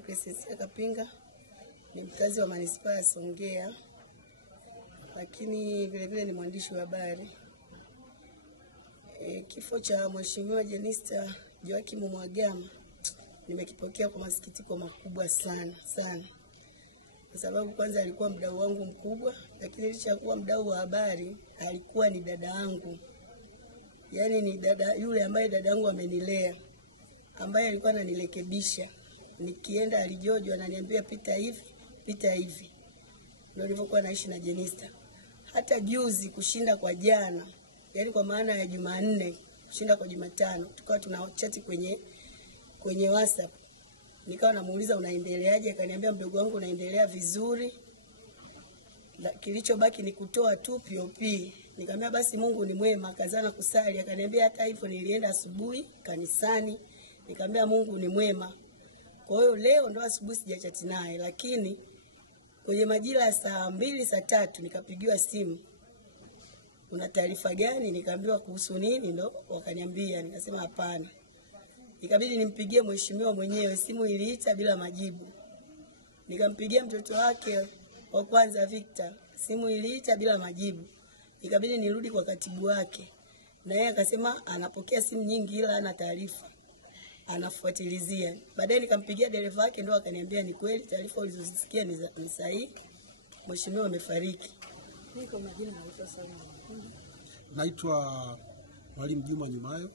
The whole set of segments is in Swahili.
naitwa Crescencia Kapinga, ni mkazi wa manispaa ya Songea, lakini vile vile ni mwandishi wa habari. Kifo cha Mheshimiwa Jenista Joakim Mhagama nimekipokea kwa masikitiko makubwa sana. Kwa sababu kwanza alikuwa mdau wangu mkubwa, lakini licha kuwa mdau wa habari, alikuwa ni dada yangu. Yaani ni dada yule ambaye dada yangu amenilea, ambaye alikuwa ananirekebisha. Nikienda alijojwa ananiambia pita hivi. Ndio nilivyokuwa naishi na Jenista. Hata juzi kushinda kwa jana, yaani kwa maana ya Jumanne kushinda kwa Jumatano, tukawa tunachati kwenye WhatsApp. Nikawa namuuliza unaendeleaje, akaniambia mdogo wangu unaendelea vizuri. Kilichobaki ni kutoa tu POP. Nikamwambia basi Mungu ni mwema, akazana kusali. Akaniambia hata hivyo nilienda asubuhi kanisani. Nikamwambia Mungu ni mwema. Kwa hiyo leo ndo asubuhi sijachati naye, lakini kwenye majira ya saa 2 saa 3 nikapigiwa simu. Una taarifa gani? Nikaambiwa kuhusu nini, ndo wakaniambia. Nikasema hapana. Ikabidi nimpigie mheshimiwa mwenyewe, simu iliita bila majibu. Nikampigia mtoto wake wa kwanza Victor, simu iliita bila majibu. Ikabidi nirudi kwa katibu wake. Na yeye akasema anapokea simu nyingi ila hana taarifa. Anafuatilizia. Baadaye nikampigia dereva wake ndo akaniambia ni kweli taarifa ulizosikia ni sahihi. Mheshimiwa amefariki. Niko majina naitwa sana. Naitwa Mwalimu Juma Nyumayo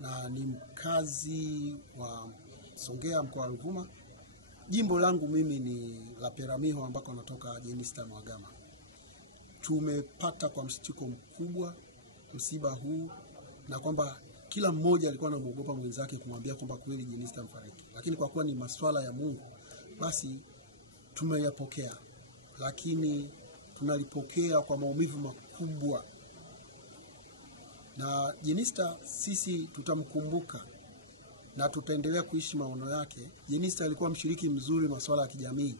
na ni mkazi wa Songea mkoa wa Ruvuma. Jimbo langu mimi ni la Peramiho ambako anatoka Jenista Mhagama. Tumepata kwa mshtuko mkubwa msiba huu, na kwamba kila mmoja alikuwa anamuogopa mwenzake kumwambia kwamba kweli Jenista mfariki. Lakini kwa kuwa ni masuala ya Mungu, basi tumeyapokea. Lakini tunalipokea kwa maumivu makubwa. Na Jenista sisi tutamkumbuka na tutaendelea kuishi maono yake. Jenista alikuwa mshiriki mzuri masuala ya kijamii.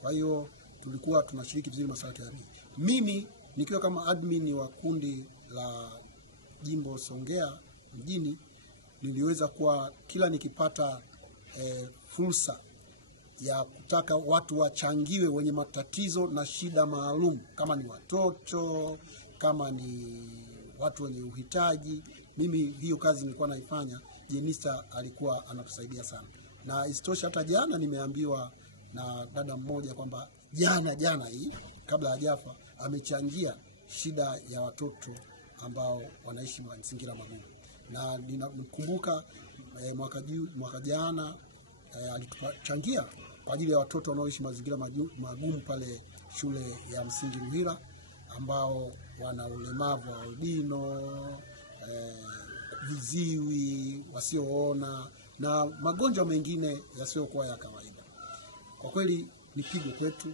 Kwa hiyo tulikuwa tunashiriki vizuri masuala ya kijamii. Mimi nikiwa kama admin wa kundi la Jimbo Songea mjini, niliweza kuwa kila nikipata fursa ya kutaka watu wachangiwe wenye matatizo na shida maalum, kama ni watoto, kama ni watu wenye uhitaji, mimi hiyo kazi nilikuwa naifanya. Jenista alikuwa anatusaidia sana. Na isitoshe hata jana nimeambiwa na dada mmoja kwamba jana hii kabla hajafa amechangia shida ya watoto ambao wanaishi mazingira magumu. Na ninakumbuka mwaka jana alitachangia kwa ajili ya watoto wanaoishi mazingira magumu pale shule ya msingi Ruhira, ambao wana ulemavu wa albino, viziwi, wasioona na magonjwa mengine yasiyokuwa ya kawaida. Kwa kweli ni pigo kwetu,